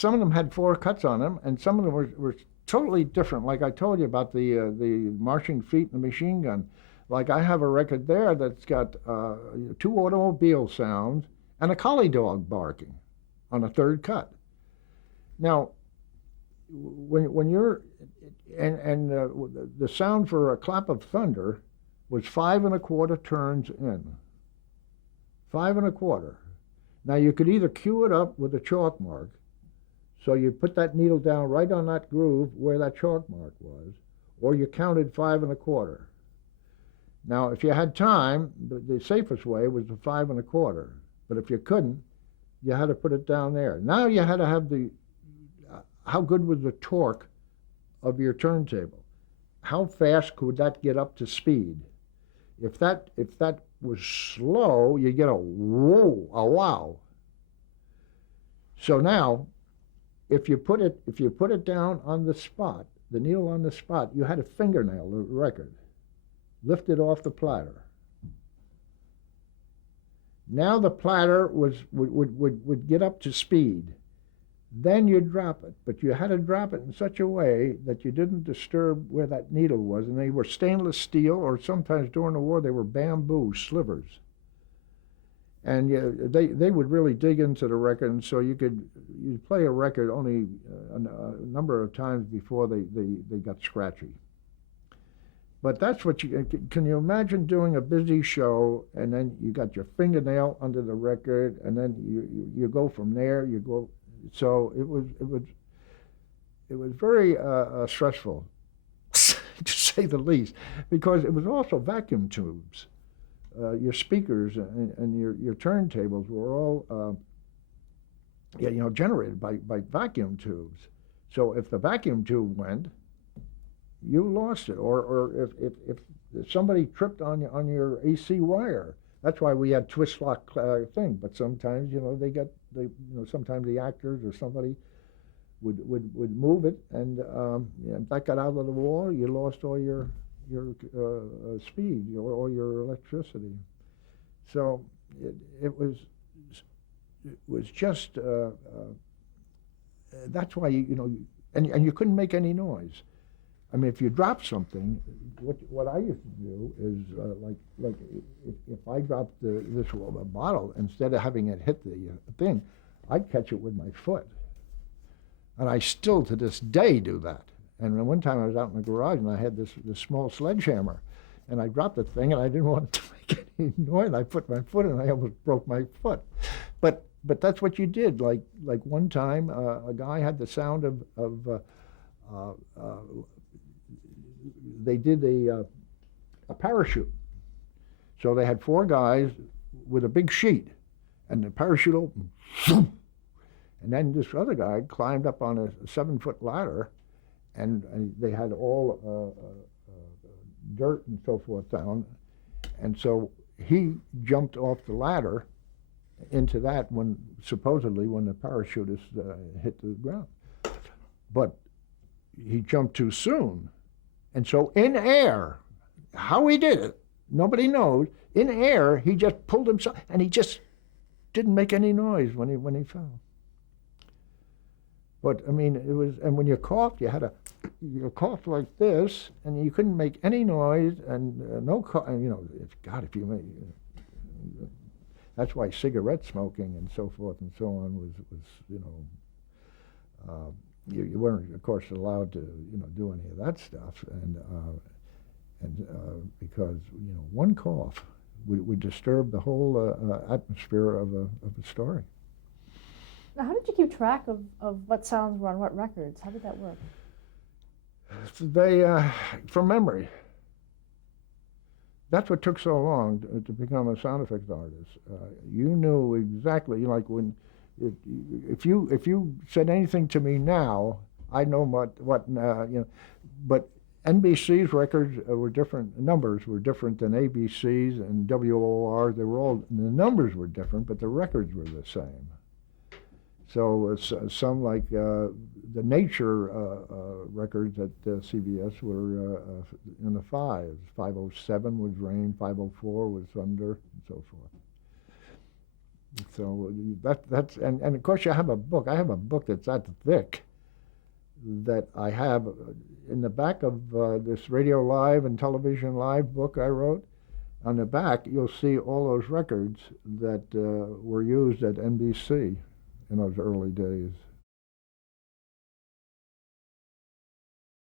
some of them had 4 cuts on them, and some of them were totally different. Like I told you about the marching feet and the machine gun. Like I have a record there that's got 2 automobile sounds and a collie dog barking on a 3rd cut. Now, when you're and the sound for a clap of thunder was 5 1/4 turns in. 5 1/4. Now you could either cue it up with a chalk mark, so you put that needle down right on that groove where that chalk mark was, or you counted 5 1/4. Now, if you had time, the safest way was the 5 1/4. But if you couldn't, you had to put it down there. Now you had to have how good was the torque of your turntable? How fast could that get up to speed? If that was slow, you get a whoa, a wow. So now, if you put it down on the spot, the needle on the spot, you had to fingernail the record, lift it off the platter. Now the platter would get up to speed. Then you drop it, but you had to drop it in such a way that you didn't disturb where that needle was. And they were stainless steel, or sometimes during the war they were bamboo slivers. And they would really dig into the record, and so you'd play a record only a number of times before they got scratchy. But that's what can you imagine doing a busy show, and then you got your fingernail under the record, and then you go from there, you go. So it was very stressful, to say the least, because it was also vacuum tubes. Your speakers and your turntables were all generated by vacuum tubes. So if the vacuum tube went, you lost it. Or if somebody tripped on your AC wire, that's why we had twist lock thing. But sometimes sometimes the actors or somebody would move it, and if that got out of the wall, you lost all your speed or your electricity. So it was just that's why and you couldn't make any noise. I mean, if you drop something, what I used to do is like if I dropped this bottle, instead of having it hit the thing, I'd catch it with my foot, and I still to this day do that. And one time I was out in the garage and I had this small sledgehammer, and I dropped the thing and I didn't want it to make any noise. I put my foot in and I almost broke my foot. But that's what you did. Like one time a guy had the sound of they did a parachute. So they had 4 guys with a big sheet, and the parachute opened, and then this other guy climbed up on a 7-foot ladder, and they had all dirt and so forth down, and so he jumped off the ladder into that supposedly when the parachutist hit the ground. But he jumped too soon. And so in air, how he did it, nobody knows. In air, he just pulled himself, and he just didn't make any noise when he fell. But I mean, it was, and when you coughed, you cough like this, and you couldn't make any noise, and no, if you made, that's why cigarette smoking and so forth and so on was you weren't, of course, allowed to do any of that stuff, and because one cough would disturb the whole atmosphere of a story. Now, how did you keep track of what sounds were on what records? How did that work? They from memory. That's what took so long to become a sound effects artist. You knew exactly, like when. If you said anything to me now, I know what but NBC's records were different. Numbers were different than ABC's and WOR. They were all, the numbers were different, but the records were the same. So some like the nature records at CBS were in the 5s. 507 was rain, 504 was thunder, and so forth. So that's and of course you have a book. I have a book that's that thick that I have in the back of this Radio Live and Television Live book I wrote. On the back, you'll see all those records that were used at NBC in those early days.